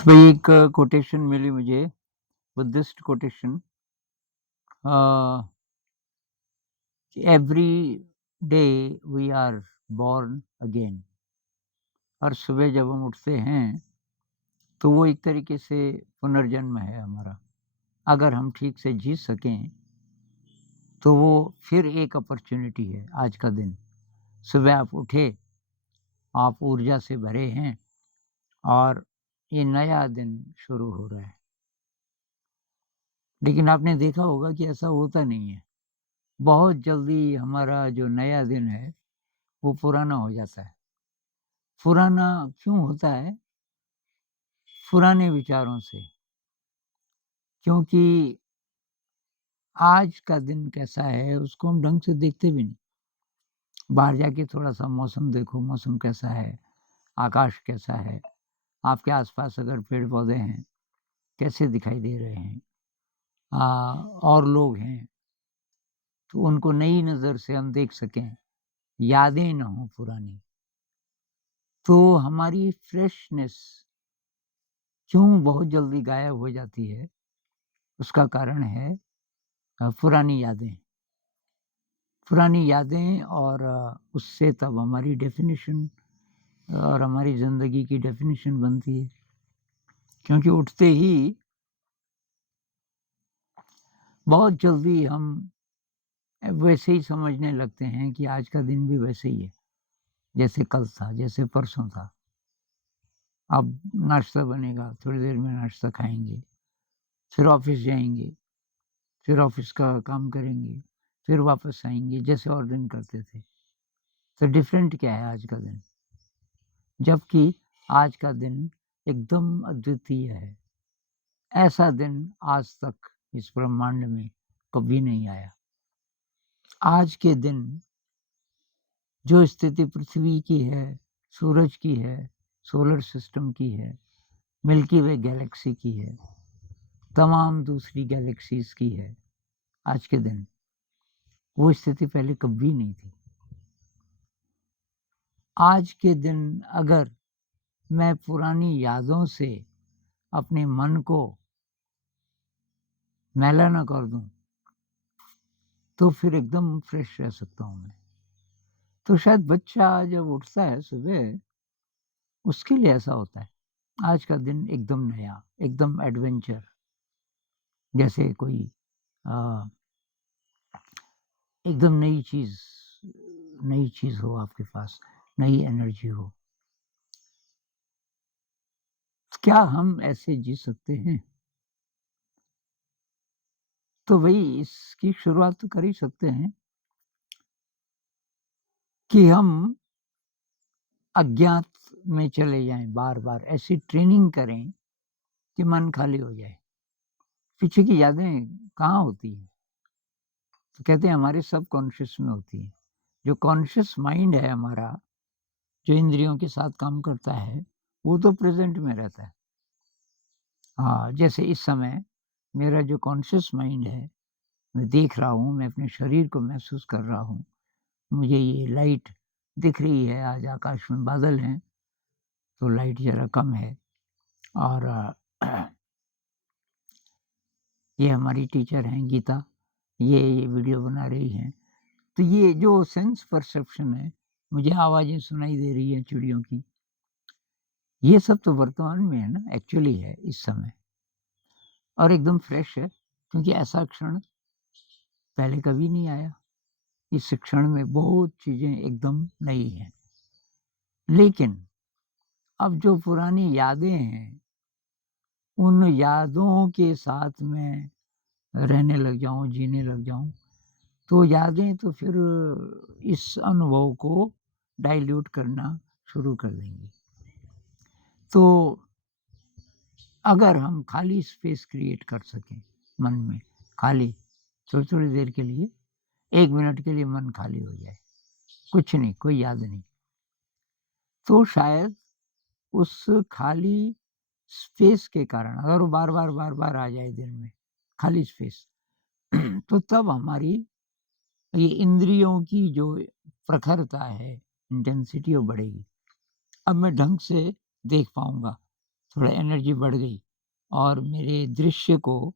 तो भाई एक कोटेशन मिली मुझे, Buddhist quotation. Every day we are born again. हर सुबह जब हम उठते हैं तो वो एक तरीके से पुनर्जन्म है हमारा। अगर हम ठीक से जी सकें तो वो फिर एक अपॉर्चुनिटी है। आज का दिन सुबह आप उठे, आप ऊर्जा से भरे हैं और ये नया दिन शुरू हो रहा है। लेकिन आपने देखा होगा कि ऐसा होता नहीं है। बहुत जल्दी हमारा जो नया दिन है वो पुराना हो जाता है। पुराना क्यों होता है? पुराने विचारों से। क्योंकि आज का दिन कैसा है उसको हम ढंग से देखते भी नहीं। बाहर जाके थोड़ा-सा मौसम देखो, मौसम कैसा है, आकाश कैसा है, आपके आस-पास अगर पेड़-पौधे हैं, कैसे दिखाई दे रहे हैं। और लोग हैं, तो उनको नई नज़र से हम देख सकें, यादें ना हों पुरानी। तो हमारी फ्रेशनेस क्यों बहुत जल्दी गायब हो जाती है, उसका कारण है पुरानी यादें। पुरानी यादें और उससे तब हमारी डेफ़िनिशन और हमारी ज़िंदगी की डेफ़िनिशन बनती है। क्योंकि उठते ही बहुत जल्दी हम वैसे ही समझने लगते हैं कि आज का दिन भी वैसे ही है, जैसे कल था, जैसे परसों था। अब नाश्ता बनेगा, थोड़ी देर में नाश्ता खाएँगे, फिर ऑफ़िस जाएँगे, फिर ऑफ़िस का काम करेंगे, फिर वापस आएँगे जैसे और दिन करते थे। तो डिफ़रेंट क्या है आज का दिन? जबकि आज का दिन एकदम अद्वितीय है। ऐसा दिन आज तक इस ब्रह्मांड में कभी नहीं आया। आज के दिन जो स्थिति पृथ्वी की है, सूरज की है, सोलर सिस्टम की है, मिल्की वे गैलेक्सी की है, तमाम दूसरी गैलेक्सीज़ की है, आज के दिन, वो स्थिति पहले कभी नहीं थी। आज के दिन अगर मैं पुरानी यादों से अपने मन को मैला ना कर दूँ, तो फिर एकदम फ्रेश रह सकता हूँ मैं। तो शायद बच्चा जब उठता है सुबह, उसके लिए ऐसा होता है। आज का दिन एकदम नया, एकदम एडवेंचर, जैसे कोई अ, एकदम नई चीज़ हो आपके पास, नई एनर्जी हो। क्या हम ऐसे जी सकते हैं? तो वही इसकी शुरुआत तो कर ही सकते हैं कि हम अज्ञात में चले जाएँ बार-बार, ऐसी ट्रेनिंग करें कि मन खाली हो जाए। पीछे की यादें कहाँ होती हैं? तो कहते हैं हमारे सबकॉन्शियस में होती है। जो कॉन्शियस माइंड है हमारा, जो इंद्रियों के साथ काम करता है, वो तो प्रेज़ेंट में रहता है। हाँ, जैसे इस समय मेरा जो कॉन्शियस माइंड है, मैं देख रहा हूँ, मैं अपने शरीर को महसूस कर रहा हूँ। मुझे ये लाइट दिख रही है, आज आकाश में बादल हैं, तो लाइट ज़रा कम है और ये हमारी टीचर हैं गीता, ये वीडियो बना रही हैं। तो ये जो सेंस परसेप्शन है, मुझे आवाज़ें सुनाई दे रही हैं चिड़ियों की, ये सब तो वर्तमान में है ना, एक्चुअली है इस समय और एकदम फ्रेश है, क्योंकि ऐसा क्षण पहले कभी नहीं आया। इस क्षण में बहुत चीज़ें एकदम नई हैं। लेकिन अब जो पुरानी यादें हैं, उन यादों के साथ मैं रहने लग जाऊँ, जीने लग जाऊँ, तो यादें तो फिर इस अनुभव को डाइल्यूट करना शुरू कर देंगी। तो अगर हम खाली स्पेस क्रिएट कर सकें मन में, खाली थोड़ी-थोड़ी देर के लिए, 1 मिनट के लिए मन खाली हो जाए, कुछ नहीं, कोई याद नहीं, तो शायद उस खाली स्पेस के कारण अगर वो बार-बार, बार-बार आ जाए दिन में, खाली स्पेस तो तब हमारी ये इंद्रियों की जो प्रखरता है, इंटेंसिटी वो बढ़ेगी। अब मैं ढंग से देख पाऊँगा, थोड़ा एनर्जी बढ़ गई और मेरे दृश्य को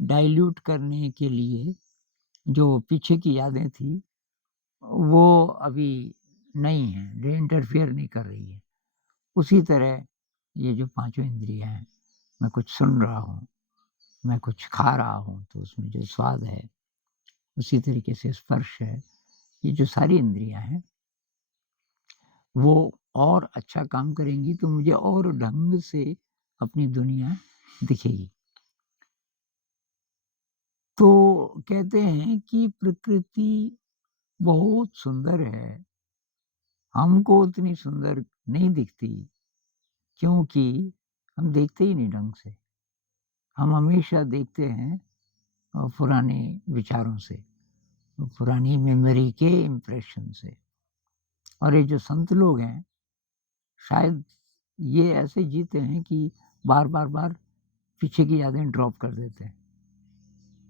डाइल्यूट करने के लिए जो पीछे की यादें थी, वो अभी नहीं हैं, ये इंटरफियर नहीं कर रही है। उसी तरह ये जो पाँचों इंद्रियाँ हैं, मैं कुछ सुन रहा हूँ, मैं कुछ खा रहा हूँ, तो उसमें जो स्वाद है, उसी तरीके से स्पर्श है, ये जो सारी इंद्रियाँ हैं, वो और अच्छा काम करेंगी तो मुझे और ढंग से अपनी दुनिया दिखेगी। तो कहते हैं कि प्रकृति बहुत सुंदर है, हमको उतनी सुंदर नहीं दिखती क्योंकि हम देखते ही नहीं ढंग से। हम हमेशा देखते हैं पुराने विचारों से, पुरानी मेमोरी के इम्प्रेशन से। और ये जो संत लोग हैं, शायद ये ऐसे जीते हैं कि बार पीछे की यादें ड्रॉप कर देते हैं।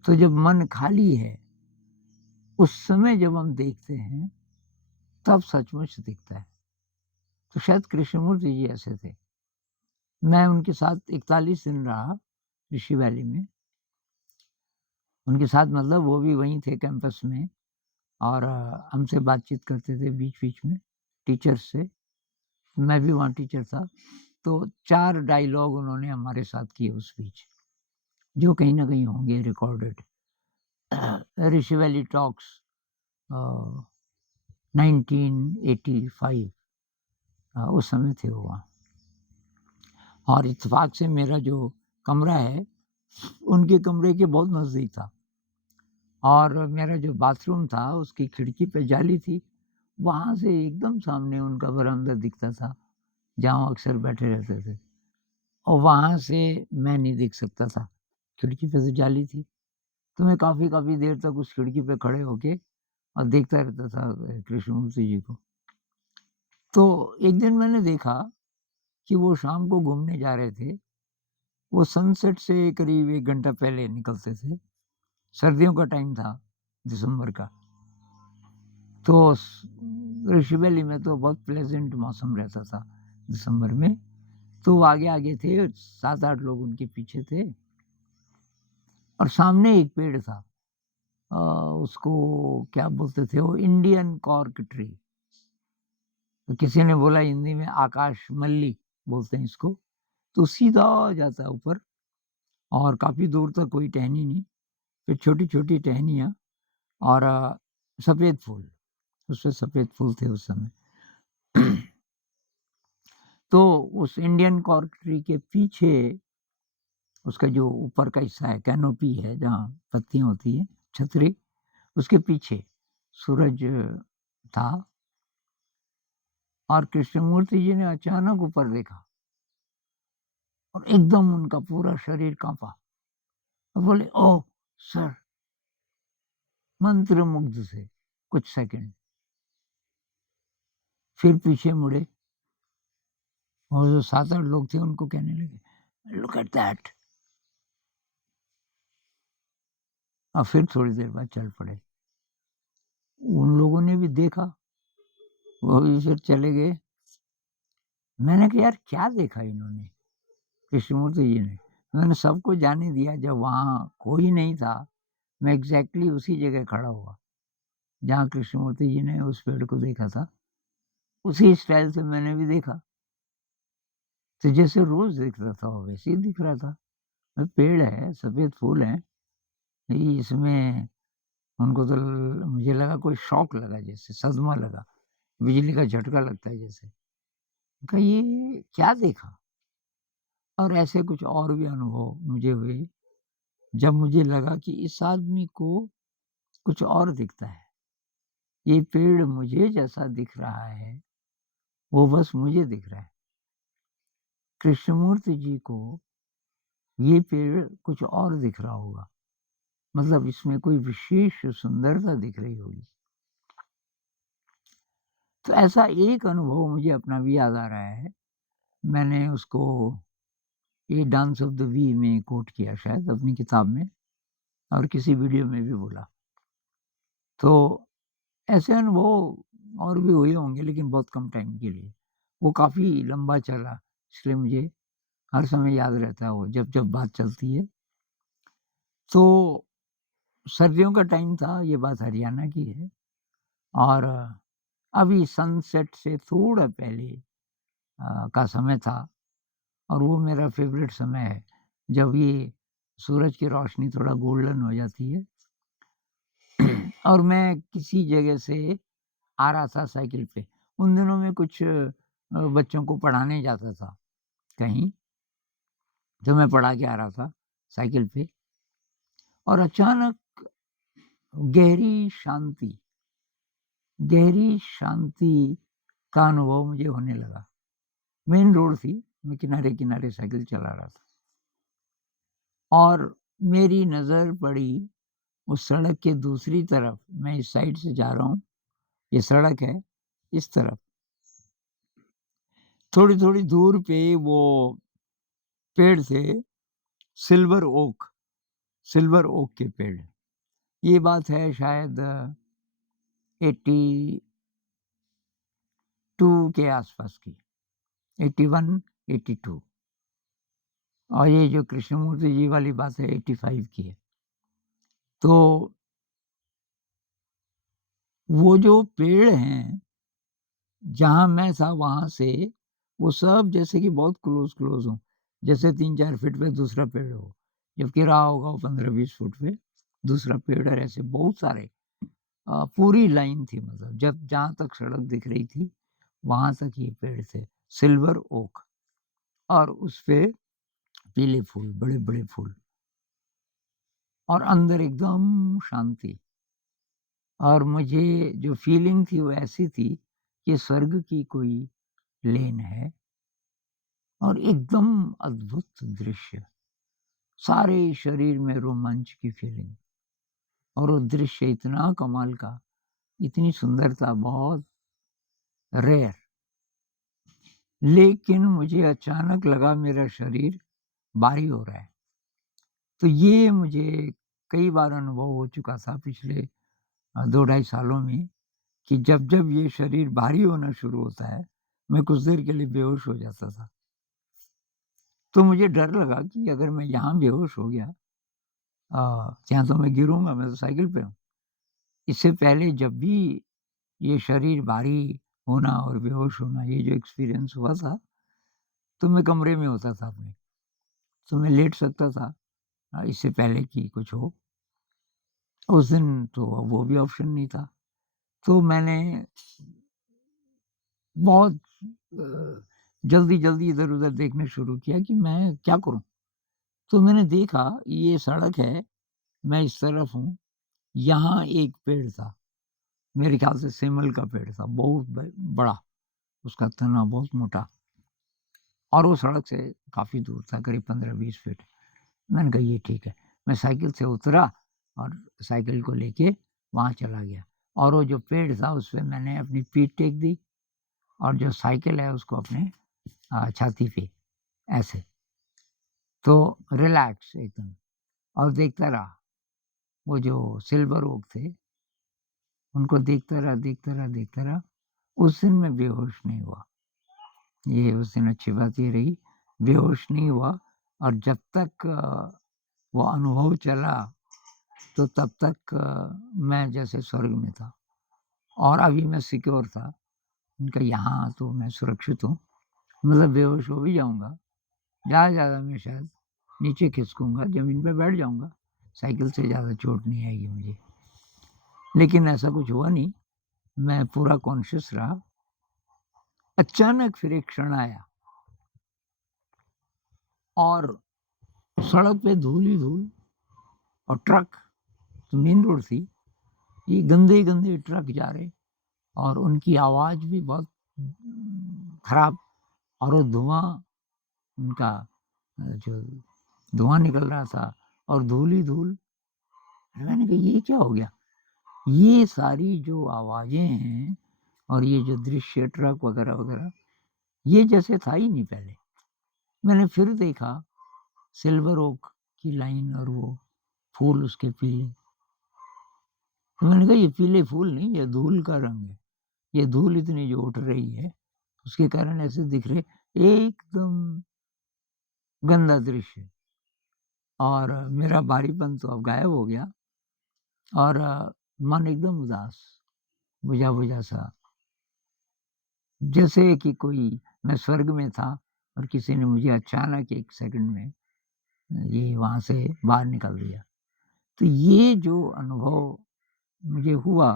तो जब मन खाली है, उस समय जब हम देखते हैं, तब सचमुच दिखता है। तो शायद कृष्णमूर्ति जी ऐसे थे। मैं उनके साथ 41 दिन रहा ऋषि वैली में। उनके साथ मतलब वो भी वहीं थे कैंपस में और हमसे बातचीत करते थे बीच-बीच में टीचर्स से। मैं भी वहाँ टीचर था। तो 4 डायलॉग उन्होंने हमारे साथ किए उस बीच, जो कहीं न कहीं होंगे रिकॉर्डेड। ऋषि वैली टॉक्स अ, 1985 उस समय थे वो वहाँ। और इत्तेफ़ाक से मेरा जो कमरा है, उनके कमरे के बहुत नज़दीक था और मेरा जो बाथरूम था, उसकी खिड़की पे जाली थी। वहाँ से एकदम सामने उनका बरामदा दिखता था, जहाँ वो अक्सर बैठे रहते थे और वहाँ से मैं नहीं दिख सकता था, खिड़की पे तो जाली थी। तो मैं काफ़ी देर तक उस खिड़की पे खड़े होके और देखता रहता था कृष्णमूर्ति जी को। तो एक दिन मैंने देखा कि वो शाम को घूमने जा रहे थे। वो सनसेट से करीब 1 घंटा पहले निकलते थे। सर्दियों का टाइम था, दिसंबर का। तो ऋषि वैली में तो बहुत प्लेज़ेंट मौसम रहता था दिसंबर में। तो वो आगे-आगे थे, 7-8 लोग उनके पीछे थे और सामने एक पेड़ था। अ, उसको क्या बोलते थे वो इंडियन कॉर्क ट्री। तो किसी ने बोला हिंदी में आकाश मल्ली बोलते हैं इसको। तो सीधा जाता है ऊपर और काफ़ी दूर तक कोई टहनी नहीं, फिर छोटी-छोटी टहनियाँ और सफ़ेद फूल, उसपे सफ़ेद फूल थे उस समय। तो उस इंडियन कॉर्क ट्री के पीछे उसका जो ऊपर का हिस्सा है, कैनोपी है जहाँ पत्तियाँ होती हैं, छतरी, उसके पीछे सूरज था और कृष्णमूर्ति जी ने अचानक ऊपर देखा और एकदम उनका पूरा शरीर काँपा और बोले, "ओह! सर!" मंत्रमुग्ध से कुछ सेकंड, फिर पीछे मुड़े और जो 7-8 लोग थे उनको कहने लगे, "लुक एट दैट" और फिर थोड़ी देर बाद चल पड़े। उन लोगों ने भी देखा, वो भी फिर चले गए। मैंने कहा, "यार क्या देखा इन्होंने?" कृष्णमूर्ति जी ने। उन्होंने सबको जाने दिया जब वहाँ कोई नहीं था, मैं एग्ज़ैक्टली उसी जगह खड़ा हुआ, जहाँ कृष्णमूर्ति जी ने उस पेड़ को देखा था। उसी स्टाइल से मैंने भी देखा। तो जैसे रोज़ देखता था वैसे ही दिख रहा था। पेड़ है, सफ़ेद फूल हैं, ये इसमें उनको तो ल मुझे लगा कोई शॉक लगा जैसे सदमा लगा, बिजली का झटका लगता है जैसे। कहा ये क्या देखा? और ऐसे कुछ और भी अनुभव मुझे हुए, जब मुझे लगा कि इस आदमी को कुछ और दिखता है। ये पेड़ मुझे जैसा दिख रहा है, वो बस मुझे दिख रहा है। कृष्णमूर्ति जी को ये पेड़ कुछ और दिख रहा होगा, मतलब इसमें कोई विशेष सुंदरता दिख रही होगी। तो ऐसा एक अनुभव मुझे अपना भी याद आ रहा है। मैंने उसको ये डांस ऑफ द वी में कोट किया शायद अपनी किताब में और किसी वीडियो में भी बोला। तो ऐसे अनुभव और भी हुए होंगे लेकिन बहुत कम टाइम के लिए। वो काफ़ी लंबा चला इसलिए मुझे हर समय याद रहता है वो जब बात चलती है। तो सर्दियों का टाइम था, ये बात हरियाणा की है और अभी सनसेट से थोड़ा पहले का समय था और वो मेरा फ़ेवरेट समय है, जब ये सूरज की रोशनी थोड़ा गोल्डन हो जाती है और मैं किसी जगह से आ रहा था साइकिल पे। उन दिनों में कुछ बच्चों को पढ़ाने जाता था कहीं, तो मैं पढ़ा के आ रहा था साइकिल पे और अचानक गहरी शांति गहरी शांति का अनुभव मुझे होने लगा। मेन रोड थी, मैं किनारे-किनारे साइकिल चला रहा था और मेरी नज़र पड़ी उस सड़क के दूसरी तरफ, मैं इस साइड से जा रहा हूँ, ये सड़क है, इस तरफ। थोड़ी-थोड़ी दूर पे वो पेड़ थे, सिल्वर ओक सिल्वर ओक के पेड़। ये बात है शायद 82 के आसपास की, 81, 82 और ये जो कृष्णमूर्ति जी वाली बात है 85 की है। तो वो जो पेड़ हैं, जहाँ मैं था वहाँ से वो सब जैसे कि बहुत क्लोज़ हों। जैसे 3-4 फीट पे दूसरा पेड़ हो, जबकि रहा होगा वो 15-20 फुट पे दूसरा पेड़ और ऐसे बहुत सारे पूरी लाइन थी मतलब जब जहाँ तक सड़क दिख रही थी, वहाँ तक ये पेड़ थे, सिल्वर ओक और उसपे पीले फूल, बड़े-बड़े फूल और अंदर एकदम शांति और मुझे जो फीलिंग थी वो ऐसी थी कि स्वर्ग की कोई लेन है और एकदम अद्भुत दृश्य, सारे शरीर में रोमांच की फीलिंग और वो दृश्य इतना कमाल का, इतनी सुंदरता बहुत रेयर। लेकिन मुझे अचानक लगा मेरा शरीर भारी हो रहा है। तो ये मुझे कई बार अनुभव हो चुका था पिछले 2 ढाई सालों में कि जब ये शरीर भारी होना शुरू होता है, मैं कुछ देर के लिए बेहोश हो जाता था। तो मुझे डर लगा कि अगर मैं यहाँ बेहोश हो गया यहाँ तो मैं गिरूँगा, मैं तो साइकिल पे हूँ। इससे पहले जब भी ये शरीर भारी होना और बेहोश होना, ये जो एक्सपीरियंस हुआ था, तो मैं कमरे में होता था अपने, तो मैं लेट सकता था इससे पहले कि कुछ हो। उस दिन तो वो भी ऑप्शन नहीं था। तो मैंने बहुत जल्दी-जल्दी इधर-उधर देखना शुरू किया कि मैं क्या करूँ? तो मैंने देखा ये सड़क है, मैं इस तरफ हूँ, यहाँ एक पेड़ था, मेरे ख़्याल से सेमल का पेड़ था, बहुत बड़ा, उसका तना बहुत मोटा और वो सड़क से काफ़ी दूर था, करीब 15-20 फीट। मैंने कहा ये ठीक है। मैं साइकिल से उतरा और साइकिल को लेके वहाँ चला गया और वो जो पेड़ था उस पे मैंने अपनी पीठ टेक दी और जो साइकिल है उसको अपने छाती पे ऐसे। तो रिलैक्स एकदम और देखता रहा। वो जो सिल्वर ओक थे, उनको देखता रहा। उस दिन मैं बेहोश नहीं हुआ। ये उस दिन अच्छी बात ये रही, बेहोश नहीं हुआ और जब तक वो अनुभव चला, तो तब तक मैं जैसे स्वर्ग में था और अभी मैं सिक्योर था। उनका यहाँ तो मैं सुरक्षित हूँ, मतलब बेहोश हो भी जाऊँगा, ज़्यादा से ज़्यादा मैं शायद नीचे खिसकूँगा, ज़मीन पे बैठ जाऊँगा, साइकिल से ज़्यादा चोट नहीं आएगी मुझे। लेकिन ऐसा कुछ हुआ नहीं, मैं पूरा कॉन्शियस रहा। अचानक फिर एक क्षण आया और सड़क पे धूल ही धूल और ट्रक, मेन रोड थी, ये गंदे-गंदे ट्रक जा रहे और उनकी आवाज़ भी बहुत खराब और वो धुआँ उनका जो धुआँ निकल रहा था और धूल ही धूल। मैंने कहा ये क्या हो गया? ये सारी जो आवाज़ें हैं और ये जो दृश्य ट्रक वगैरह-वगैरह, ये जैसे था ही नहीं पहले। मैंने फिर देखा सिल्वर ओक की लाइन और वो फूल उसके पीले। तो मैंने कहा ये पीले फूल नहीं, ये धूल का रंग है। ये धूल इतनी जो उठ रही है, उसके कारण ऐसे दिख रहे एकदम गंदा दृश्य और मेरा भारीपन तो अब गायब हो गया और मन एकदम उदास, बुझा-बुझा सा। जैसे कि कोई मैं स्वर्ग में था और किसी ने मुझे अचानक 1 सेकंड में ये वहाँ से बाहर निकाल दिया। तो ये जो अनुभव मुझे हुआ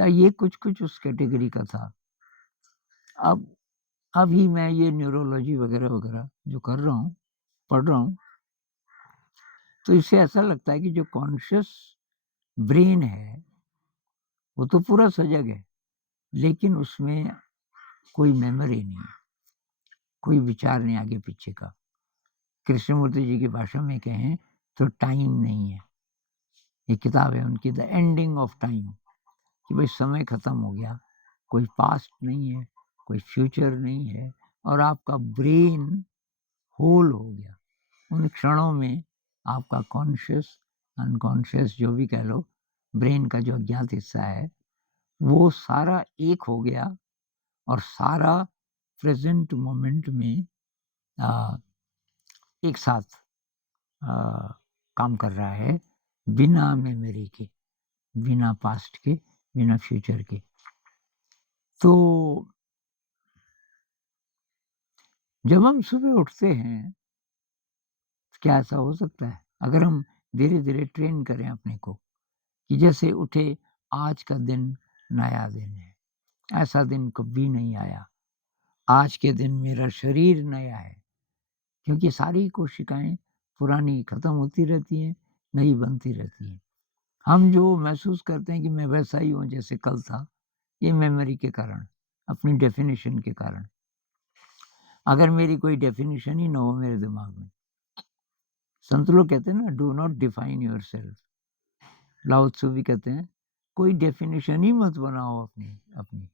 ये कुछ-कुछ उस कैटेगरी का था। अब अभी मैं ये न्यूरोलॉजी वगैरह-वगैरह जो कर रहा हूँ, पढ़ रहा हूँ, तो इससे ऐसा लगता है कि जो कॉन्शियस ब्रेन है, वो तो पूरा सजग है, लेकिन उसमें कोई मेमोरी नहीं है, कोई विचार नहीं आगे-पीछे का। कृष्णमूर्ति जी की भाषा में कहें तो टाइम नहीं है। ये किताब है उनकी द एंडिंग ऑफ टाइम कि भाई समय खत्म हो गया, कोई पास्ट नहीं है, कोई फ्यूचर नहीं है और आपका ब्रेन होल हो गया। उन क्षणों में आपका कॉन्शियस, अनकॉन्शियस जो भी कह लो, ब्रेन का जो अज्ञात हिस्सा है, वो सारा एक हो गया और सारा प्रेज़ेंट मोमेंट में अ, एक साथ अ, काम कर रहा है, बिना मेमोरी के, बिना पास्ट के, बिना फ्यूचर के। तो जब हम सुबह उठते हैं, क्या ऐसा हो सकता है? अगर हम धीरे-धीरे ट्रेन करें अपने को कि जैसे उठे, आज का दिन नया दिन है, ऐसा दिन कभी नहीं आया। आज के दिन मेरा शरीर नया है, क्योंकि सारी कोशिकाएँ पुरानी खत्म होती रहती हैं, नई बनती रहती हैं। हम जो महसूस करते हैं कि मैं वैसा ही हूँ जैसे कल था, ये मेमोरी के कारण, अपनी डेफ़िनिशन के कारण। अगर मेरी कोई डेफ़िनिशन ही ना हो मेरे दिमाग में, संत लोग कहते हैं ना डू नॉट डिफाइन योरसेल्फ। लाओ त्सु भी कहते हैं, कोई डेफ़िनिशन ही मत बनाओ अपनी अपनी।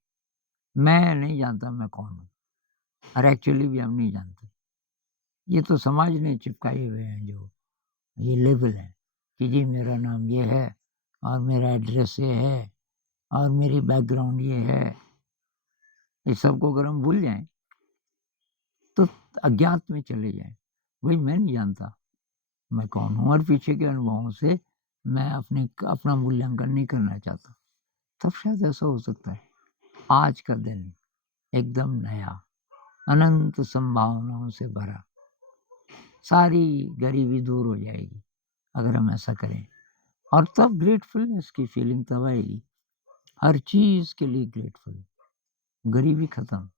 मैं नहीं जानता मैं कौन हूँ और एक्चुअली भी हम नहीं जानते। ये तो समाज ने चिपकाए हुए हैं जो ये लेबल है कि जी मेरा नाम ये है और मेरा एड्रेस ये है और मेरी बैकग्राउंड ये है। इस सबको अगर हम भूल जाएँ, तो अज्ञात में चले जाएँ। भई मैं नहीं जानता मैं कौन हूँ और पीछे के अनुभवों से मैं अपना मूल्यांकन नहीं करना चाहता। तब शायद ऐसा हो सकता है। आज का दिन एकदम नया, अनंत संभावनाओं से भरा, सारी गरीबी दूर हो जाएगी अगर हम ऐसा करें और तब ग्रेटफुलनेस की फीलिंग तब आएगी। हर चीज़ के लिए ग्रेटफुल, गरीबी खत्म।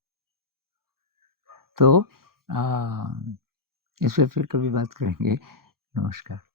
तो अ, इस पे फिर कभी बात करेंगे। नमस्कार।